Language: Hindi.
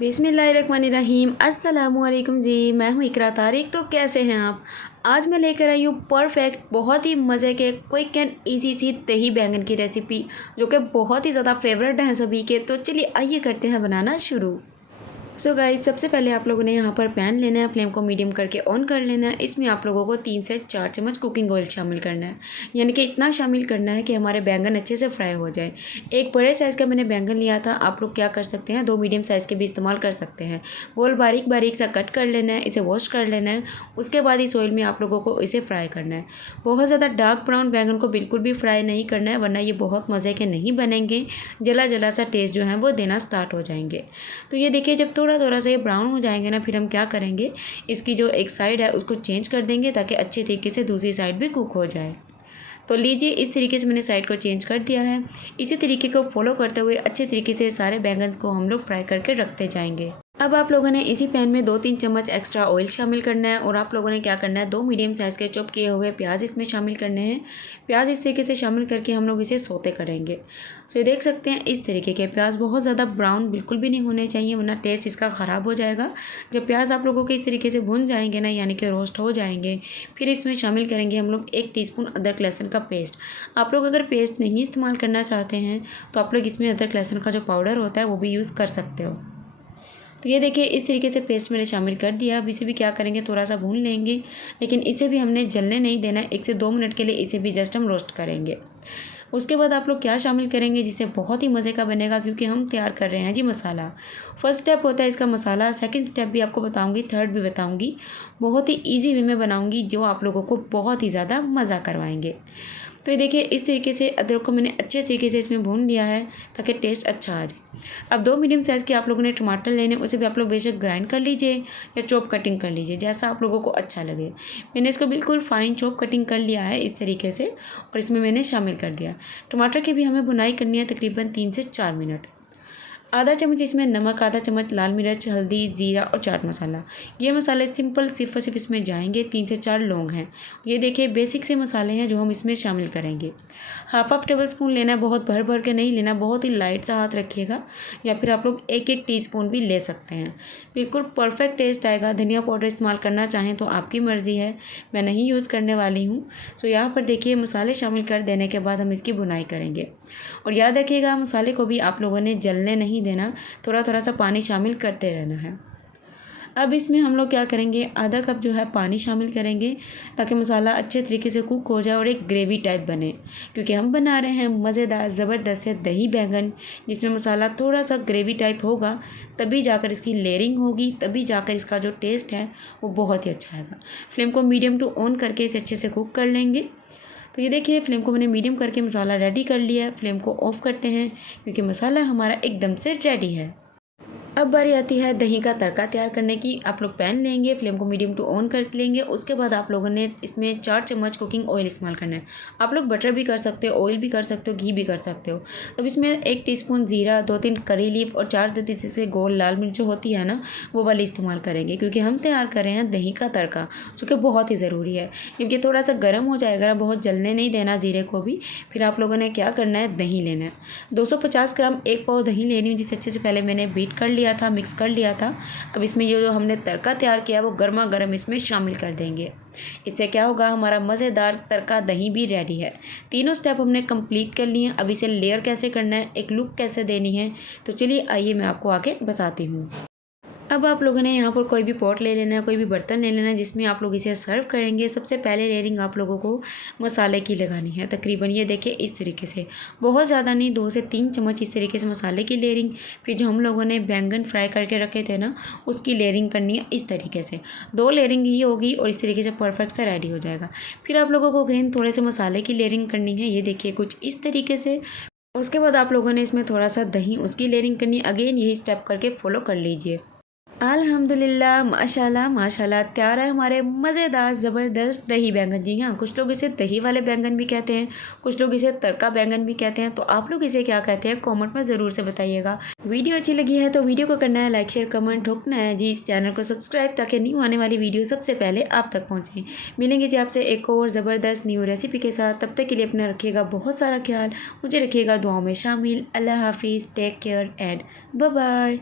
बिस्मिल्लाहिर्रहमानिर्रहीम अस्सलामुअलैकुम जी। मैं हूँ इकरा तारिक। तो कैसे हैं आप? आज मैं लेकर आई हूँ परफेक्ट बहुत ही मज़े के क्विक एंड इजी सी दही बैंगन की रेसिपी, जो कि बहुत ही ज़्यादा फेवरेट हैं सभी के। तो चलिए आइए करते हैं बनाना शुरू। सो गाइस, सबसे पहले आप लोगों ने यहाँ पर पैन लेना है, फ्लेम को मीडियम करके ऑन कर लेना है। इसमें आप लोगों को 3 से 4 चम्मच कुकिंग ऑयल शामिल करना है, यानी कि इतना शामिल करना है कि हमारे बैंगन अच्छे से फ्राई हो जाए। एक बड़े साइज़ का मैंने बैंगन लिया था, आप लोग क्या कर सकते हैं 2 मीडियम साइज़ के भी इस्तेमाल कर सकते हैं। गोल बारीक बारीक सा कट कर लेना है, इसे वॉश कर लेना है। उसके बाद इस ऑयल में आप लोगों को इसे फ्राई करना है। बहुत ज़्यादा डार्क ब्राउन बैंगन को बिल्कुल भी फ्राई नहीं करना है, वरना ये बहुत मज़े के नहीं बनेंगे, जला जला सा टेस्ट जो है वो देना स्टार्ट हो जाएंगे। तो ये देखिए, जब थोड़ा थोड़ा सा ये ब्राउन हो जाएंगे ना, फिर हम क्या करेंगे, इसकी जो एक साइड है उसको चेंज कर देंगे ताकि अच्छे तरीके से दूसरी साइड भी कुक हो जाए। तो लीजिए, इस तरीके से मैंने साइड को चेंज कर दिया है। इसी तरीके को फॉलो करते हुए अच्छे तरीके से सारे बैंगन को हम लोग फ्राई करके रखते जाएंगे। अब आप लोगों ने इसी पैन में 2-3 चम्मच एक्स्ट्रा ऑयल शामिल करना है, और आप लोगों ने क्या करना है 2 मीडियम साइज़ के चॉप किए हुए प्याज इसमें शामिल करने हैं। प्याज इस तरीके से शामिल करके हम लोग इसे सौते करेंगे। सो ये देख सकते हैं, इस तरीके के प्याज बहुत ज़्यादा ब्राउन बिल्कुल भी नहीं होने चाहिए, वरना टेस्ट इसका ख़राब हो जाएगा। जब प्याज आप लोगों के इस तरीके से भुन जाएंगे ना, यानी कि रोस्ट हो जाएंगे, फिर इसमें शामिल करेंगे हम लोग 1 टीस्पून अदरक लहसुन का पेस्ट। आप लोग अगर पेस्ट नहीं इस्तेमाल करना चाहते हैं तो आप लोग इसमें अदरक लहसुन का जो पाउडर होता है वो भी यूज़ कर सकते हो। तो ये देखिए, इस तरीके से पेस्ट मैंने शामिल कर दिया। अब इसे भी क्या करेंगे, थोड़ा सा भून लेंगे, लेकिन इसे भी हमने जलने नहीं देना। 1 से 2 मिनट के लिए इसे भी जस्ट हम रोस्ट करेंगे। उसके बाद आप लोग क्या शामिल करेंगे जिससे बहुत ही मज़े का बनेगा, क्योंकि हम तैयार कर रहे हैं जी मसाला। फर्स्ट स्टेप होता है इसका मसाला, सेकंड स्टेप भी आपको बताऊंगी, थर्ड भी बताऊंगी। बहुत ही इजी वे में बनाऊंगी जो आप लोगों को बहुत ही ज़्यादा मज़ा करवाएंगे। तो ये देखिए, इस तरीके से अदरक को मैंने अच्छे तरीके से इसमें भून लिया है ताकि टेस्ट अच्छा आ जाए। अब 2 मीडियम साइज़ के आप लोगों ने टमाटर लेने, उसे भी आप लोग बेशक ग्राइंड कर लीजिए या चॉप कटिंग कर लीजिए, जैसा आप लोगों को अच्छा लगे। मैंने इसको बिल्कुल फाइन चॉप कटिंग कर लिया है इस तरीके से, और इसमें मैंने शामिल कर दिया। टमाटर की भी हमें भुनाई करनी है तकरीबन 3 से 4 मिनट। आधा चम्मच इसमें नमक, आधा चम्मच लाल मिर्च, हल्दी, ज़ीरा और चाट मसाला। ये मसाले सिंपल सिर्फ और सिर्फ इसमें जाएंगे। 3 से 4 लौंग हैं। ये देखिए, बेसिक से मसाले हैं जो हम इसमें शामिल करेंगे। हाफ टेबल स्पून लेना है, बहुत भर भर के नहीं लेना, बहुत ही लाइट सा हाथ रखिएगा, या फिर आप लोग 1-1 टीस्पून भी ले सकते हैं। बिल्कुल परफेक्ट टेस्ट आएगा। धनिया पाउडर इस्तेमाल करना चाहें तो आपकी मर्ज़ी है, मैं नहीं यूज़ करने वाली हूँ। सो यहाँ पर देखिए, मसाले शामिल कर देने के बाद हम इसकी भुनाई करेंगे। और याद रखिएगा, मसाले को भी आप लोगों ने जलने नहीं देना, थोड़ा थोड़ा सा पानी शामिल करते रहना है। अब इसमें हम लोग क्या करेंगे, आधा कप जो है पानी शामिल करेंगे ताकि मसाला अच्छे तरीके से कुक हो जाए और एक ग्रेवी टाइप बने, क्योंकि हम बना रहे हैं मज़ेदार ज़बरदस्त से दही बैंगन, जिसमें मसाला थोड़ा सा ग्रेवी टाइप होगा, तभी जाकर इसकी लेयरिंग होगी, तभी जाकर इसका जो टेस्ट है वो बहुत ही अच्छा आएगा। फ्लेम को मीडियम टू ऑन करके इसे अच्छे से कुक कर लेंगे। तो ये देखिए, फ्लेम को मैंने मीडियम करके मसाला रेडी कर लिया है। फ्लेम को ऑफ़ करते हैं, क्योंकि मसाला हमारा एकदम से रेडी है। अब बारी आती है दही का तड़का तैयार करने की। आप लोग पैन लेंगे, फ्लेम को मीडियम टू ऑन कर लेंगे। उसके बाद आप लोगों ने इसमें 4 चम्मच कुकिंग ऑयल इस्तेमाल करना है। आप लोग बटर भी कर सकते हो, ऑयल भी कर सकते हो, घी भी कर सकते हो। अब इसमें 1 टीस्पून जीरा, 2-3 करी लीफ और 4 से गोल लाल मिर्च जो होती है ना, वो वाली इस्तेमाल करेंगे, क्योंकि हम तैयार कर रहे हैं दही का तड़का, जो कि बहुत ही ज़रूरी है। क्योंकि थोड़ा सा गर्म हो जाएगा, बहुत जलने नहीं देना जीरे को भी। फिर आप लोगों ने क्या करना है, दही लेना है। 250 ग्राम 1 पाव दही लेनी है, जिसे अच्छे से पहले मैंने बीट कर लिया था, मिक्स कर लिया था। अब इसमें ये जो हमने तड़का तैयार किया वो गर्मा गर्म इसमें शामिल कर देंगे। इससे क्या होगा, हमारा मज़ेदार तड़का दही भी रेडी है। तीनों स्टेप हमने कंप्लीट कर लिए हैं। अब इसे लेयर कैसे करना है, एक लुक कैसे देनी है, तो चलिए आइए मैं आपको आगे बताती हूँ। अब आप लोगों ने यहाँ पर कोई भी पॉट ले लेना है, कोई भी बर्तन ले लेना है, जिसमें आप लोग इसे सर्व करेंगे। सबसे पहले लेयरिंग आप लोगों को मसाले की लगानी है, तकरीबन ये देखिए इस तरीके से, बहुत ज़्यादा नहीं, 2 से 3 चम्मच इस तरीके से मसाले की लेयरिंग। फिर जो हम लोगों ने बैंगन फ्राई करके रखे थे ना, उसकी लेयरिंग करनी है इस तरीके से। 2 लेयरिंग ही होगी और इस तरीके से परफेक्ट सा रेडी हो जाएगा। फिर आप लोगों को अगेन थोड़े से मसाले की लेयरिंग करनी है, ये देखिए कुछ इस तरीके से। उसके बाद आप लोगों ने इसमें थोड़ा सा दही, उसकी लेयरिंग करनी है। अगेन यही स्टेप करके फॉलो कर लीजिए। अल्हम्दुलिल्लाह, माशाल्लाह माशाल्लाह, तैयार है हमारे मज़ेदार ज़बरदस्त दही बैंगन। जी हाँ, कुछ लोग इसे दही वाले बैंगन भी कहते हैं, कुछ लोग इसे तड़का बैंगन भी कहते हैं। तो आप लोग इसे क्या कहते हैं, कमेंट में ज़रूर से बताइएगा। वीडियो अच्छी लगी है तो वीडियो को करना है लाइक, शेयर, कमेंट, ठोकना है जी इस चैनल को सब्सक्राइब, ताकि न्यू आने वाली वीडियो सबसे पहले आप तक पहुँचे। मिलेंगे जी आपसे एक और ज़बरदस्त न्यू रेसिपी के साथ। तब तक के लिए अपना रखिएगा बहुत सारा ख्याल, मुझे रखिएगा दुआओं में शामिल। अल्लाह हाफिज़, take care and bye bye.